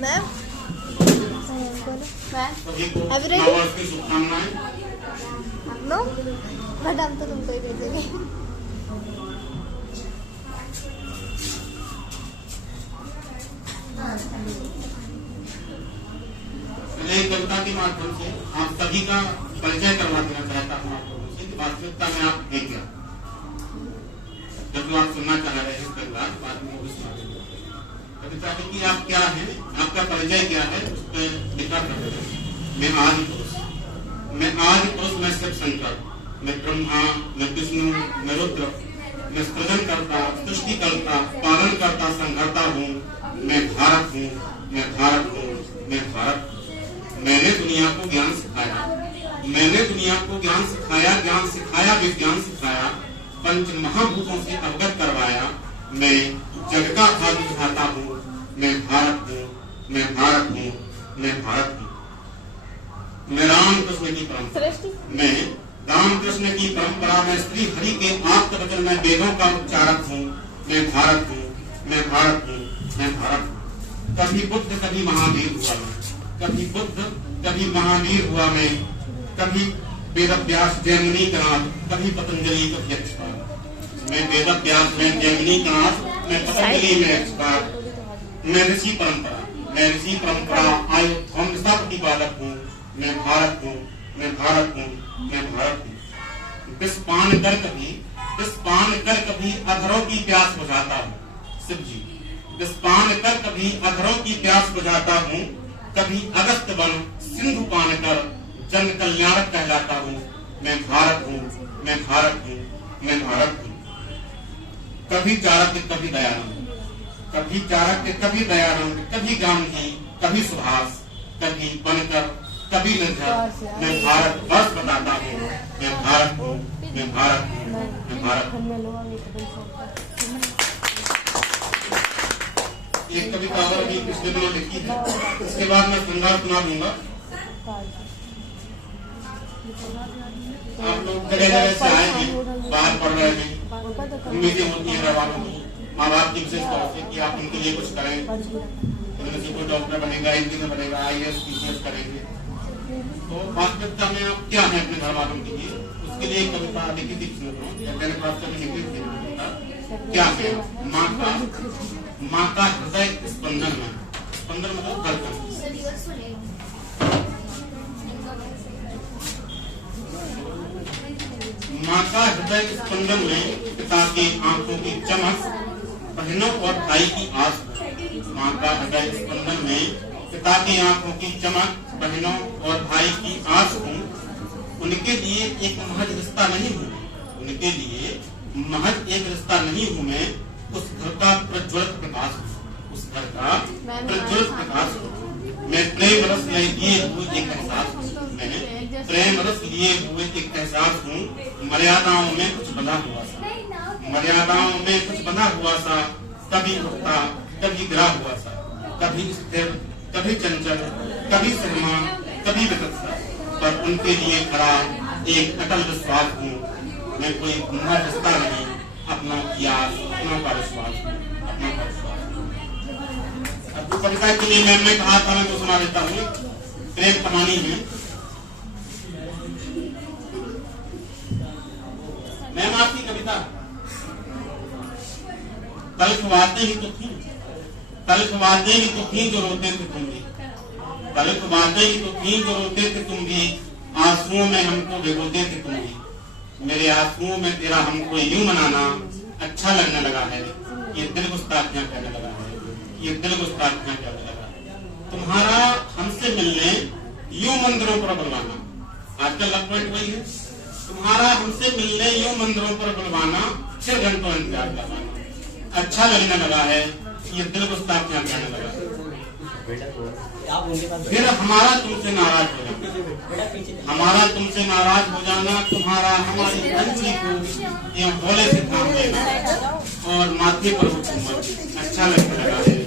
Ma'am शुभकामनाएं। No but हम तो तुमको ही भेजेंगे। एक कविता के माध्यम से आप सभी का परिचय करवा देना चाहता हूँ आप लोगों से कि वास्तविकता में आप है क्या। जब आप सुनना चाह रहे हैं कविता बाद में वो भी सुना देंगे। कविता कि आप क्या हैं, आपका परिचय क्या है, उस पर लिखा कर दें। मैं आदि पुरुष, मैं शिव शंकर, मैं ब्रह्मा, मैं विष्णु, मैं रुद्र, मैं सृजन करता, सृष्टि करता, पालन करता, संघर्ता हूँ। मैं भारत हूँ, मैं भारत हूँ, मैं भारत हूँ। मैंने दुनिया को ज्ञान सिखाया, मैंने दुनिया को ज्ञान सिखाया, ज्ञान सिखाया, विज्ञान सिखाया, पंच महाभूतों से अवगत करवाया। मैं जग का भाग दिखाता हूँ। मैं भारत हूँ, मैं भारत हूँ, मैं भारत हूँ। मैं रामकृष्ण की परंपरा, मैं रामकृष्ण की परंपरा में श्री हरि के आप्त वचन में वेदों का उच्चारक हूँ। मैं भारत हूँ, मैं भारत हूँ, मैं भारत हूँ। कभी बुद्ध कभी महावीर हुआ मैं, कभी बुद्ध कभी महावीर हुआ मैं, कभी वेदव्यास जैमिनी कनाथ, कभी पतंजलि कभी एक्सपर्ट। मैं वेदव्यास में जैमिनी कनाथ, मैं पतंजलि में एक्सपर्ट। मैं ऋषि परंपरा आयु ध्वंसा प्रतिपादक हूँ। मैं भारत हूँ, मैं भारत हूँ, मैं भारत हूँ। विष पान कर कभी अधरों की प्यास बुझाता हूँ। शिव जी, विष पान कर कभी अधरों की प्यास बुझाता हूँ। कभी अगस्त वन सिंधु पान कर जन कल्याणक कहलाता हूँ। मैं भारत हूँ, मैं भारत हूँ, मैं भारत हूँ। कभी चाणक्य कभी दयानंद, कभी चाणक्य कभी दयानंद, कभी गांधी कभी सुभाष, कभी बनकर कभी निर्झर। मैं भारत वर्ष बताता हूँ। मैं भारत हूँ, मैं भारत हूँ, मैं भारत हूँ। एक कविता और भी पिछले दिनों लिखी है, इसके बाद मैं संगार सुना दूंगा। आप लोग जगह जगह से आए हैं, बाहर पढ़ रहे हैं, उम्मीदें होती हैं घर वालों की, माँ बाप की विशेष तौर से कि आप उनके लिए कुछ करें। उनमें से कोई डॉक्टर बनेगा, इंजीनियर बनेगा, IAS PCS करेंगे। तो वास्तविकता में आप क्या है अपने घर वालों के लिए, उसके लिए एक कविता लिखी थी। क्या है माँ का हृदय स्पंदन में, स्पंदन मतलब धड़कन। माँ का हृदय स्पंदन में पिता के आंखों की चमक, बहनों और भाई की आस। माँ का हृदय स्पंदन में पिता की आंखों की चमक, बहनों और भाई की आस हूँ। उनके लिए एक महज रिश्ता नहीं हूँ, उनके लिए महज एक रिश्ता नहीं हूँ मैं। उस घर का प्रज्वलित प्रकाश हूँ, उस घर का प्रज्वलित प्रकाश हूँ। मैं प्रेम रस लिए हुए एक एहसास हूँ, मैं प्रेम रस लिए हुए एक एहसास हूँ। मर्यादाओं में कुछ बंधा हुआ सा, मर्यादाओं में कुछ बंधा हुआ सा, कभी उठता कभी गिरा हुआ सा, कभी स्थिर कभी चंचल, कभी सहमा कभी विकटता, पर उनके लिए खड़ा एक अटल विश्वास हूँ। मैं कोई महज रिश्ता नहीं, अपना प्यास, अपनों का विश्वास, अपनों का विश्वास। अब तो कविता के लिए मैम ने कहा था, मैं तो सुना देता हूँ। प्रेम कहानी में मैम आपकी कविता कल खुवाते ही तो थी, कल खुवाते ही तो थी जो रोते थे तुम भी, कल खुवाते ही तो थी जो रोते थे तुम भी। आंसुओं में हमको भिगोते थे तुम भी। मेरे आंसुओं में तेरा हमको यूं मनाना अच्छा लगने लगा है। ये दिल गुस्ताखियां कहने लगा है, ये दिल गुस्ताखियां कहने लगा है। तुम्हारा हमसे मिलने यूं मंदिरों पर बुलवाना, आजकल लव पॉइंट वही है। तुम्हारा हमसे मिलने यूं मंदिरों पर बुलवाना, फिर घंटों इंतजार करवाना अच्छा लगने लगा है। ये दिल गुस्ताखियां कहने लगा है। फिर हमारा तुमसे नाराज हो जाना, हमारा तुमसे नाराज हो जाना। तुम्हारा हमारी अंजलि को ये भोले से थाम देना और माथे पर अच्छा लगने लगा है।